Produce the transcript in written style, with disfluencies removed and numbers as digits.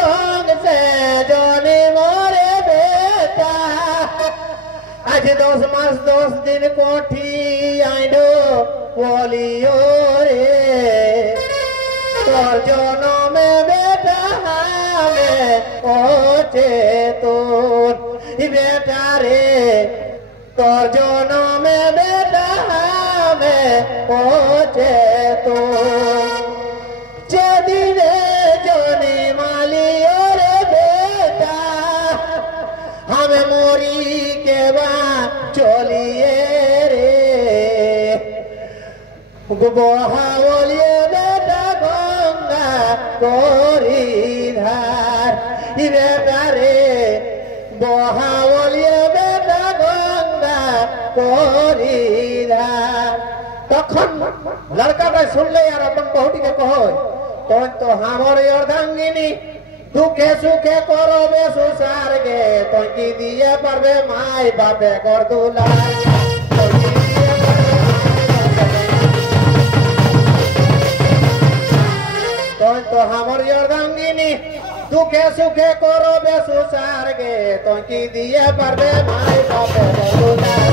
से जोनी मोरे बेटा आज 10 मास 10 दिन कोठी आइडो बोलियो रे तोर जनमे बेटा हमें ओचे तोर बेटा रे तोर जनमे बेटा हमें ओचे तोर जेदिने जनी मालियो रे बेटा हमें मोरी के बा चलिए रे बहावलिए बेटा गंगा गोरी धार बेटा रे बहावलिए बेटा गंगा गोरी धार तखन लड़का का सुन ले यार अपन बहुटी के कहो तो हमर अर्धांगिनी दुखे सुखे करो बे सुसार गे तो की दिए परबे माई बापे कर दुला तो हमर अर्धांगिनी दुखे सुखे करो बे सुसार गे तो की दिए परबे माई बापे कर दुला